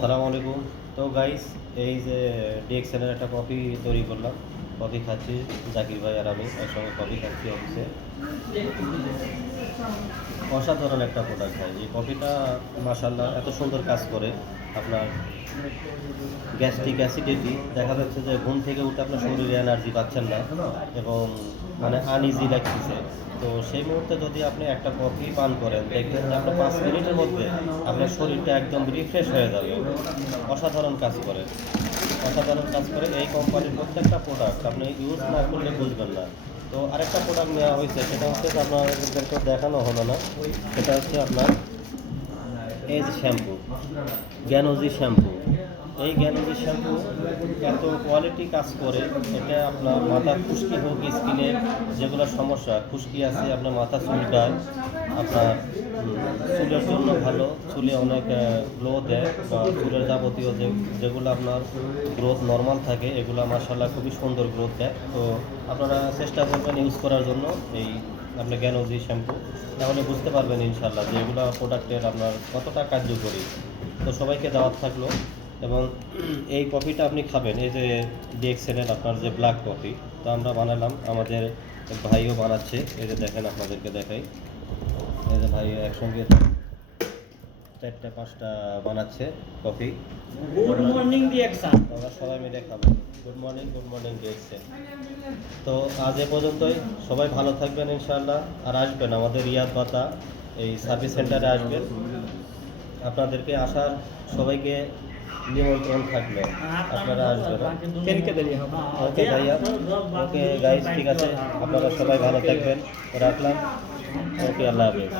সালামু আলাইকুম। তো গাইস, এই যে ডিএক্সএলের একটা কফি তৈরি করলাম। কফি খাচ্ছি, জাকির ভাই আর আমি একসঙ্গে কফি খাচ্ছি অফিসে। অসাধারণ একটা প্রোডাক্ট ভাই। এই কফিটা মাশাআল্লাহ এত সুন্দর কাজ করে। আপনার গ্যাস্ট্রিক অ্যাসিডিটি, দেখা যাচ্ছে যে ঘুম থেকে উঠে আপনার শরীরে এনার্জি পাচ্ছেন না এবং মানে আনইজি লাগতেছে। তো সেই মুহূর্তে যদি আপনি একটা কফি পান করেন, দেখবেন যে আপনার 5 মিনিটের মধ্যে আপনার শরীরটা একদম রিফ্রেশ হয়ে যাবে। অসাধারণ কাজ করে, অসাধারণ কাজ করে। এই কোম্পানির প্রত্যেকটা প্রোডাক্ট আপনি ইউজ না করলে বুঝবেন না। তো আরেকটা প্রোডাক্ট নেওয়া হয়েছে, সেটা হচ্ছে যে আপনাদেরকে দেখানো হলো না। সেটা হচ্ছে আপনার এজ শ্যাম্পু, জ্ঞানজি শ্যাম্পু। এই জ্ঞানজি শ্যাম্পু এত কোয়ালিটি কাজ করে। এটা আপনার মাথার খুশকি হোক, স্কিনে যেগুলো সমস্যা খুশকি আছে, আপনার মাথা চুলকায়, আপনার চুলের জন্য ভালো। চুলে অনেক গ্লো দেয়, বা চুলের যাবতীয় যেগুলো আপনার গ্রোথ নর্মাল থাকে, এগুলো মাশাআল্লাহ খুবই সুন্দর গ্রোথ দেয়। তো আপনারা চেষ্টা করবেন ইউজ করার জন্য এই আপনার জ্ঞানজি শ্যাম্পু। তাহলে বুঝতে পারবেন ইনশাআল্লাহ যে এগুলো প্রোডাক্টের আপনার কতটা কার্যকরী। তো সবাইকে দাওয়াত থাকলো। এবং এই কফিটা আপনি খাবেন, এই যে ডিএক্সএলের আপনার যে ব্ল্যাক কফি, তো আমরা বানালাম, আমাদের ভাইও বানাচ্ছে। এই যে দেখেন, আপনাদেরকে দেখাই। এই যে ভাই একসঙ্গে 4টা 5টা বানাচ্ছে কফি। Good morning DXL. আমরা সবাই মিলে খাবো। Good morning DXL. তো আজ এ পর্যন্তই। সবাই ভালো থাকবেন ইনশাআল্লাহ। আর আসবেন আমাদের রিয়াদ বাতা এই সার্ভিস সেন্টারে আসবেন। আপনাদেরকে আসার সবাইকে নিমন্ত্রণ থাকলো, আপনারা আসবেন। ওকে ভাইয়া, ওকে গাইস, ঠিক আছে। আপনারা সবাই ভালো থাকবেন। রাখলাম। ওকে, আল্লাহ হাফেজ।